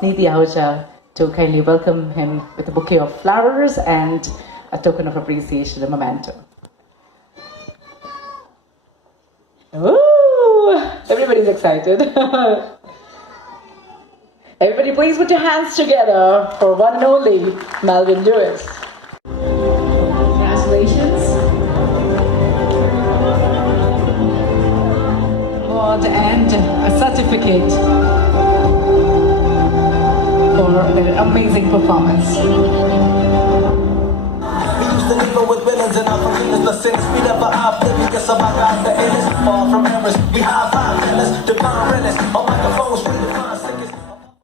Neeti to kindly welcome him with a bouquet of flowers and a token of appreciation, a memento. Ooh, everybody's excited. Everybody please put your hands together for one and only Melvin Lewis. Congratulations. Award and a certificate for their amazing performance. We used to live with villains and our forgiveness, the sins we never oblivious about God, the endless, far from errors. We high five, endless, divine realness. On microphones, we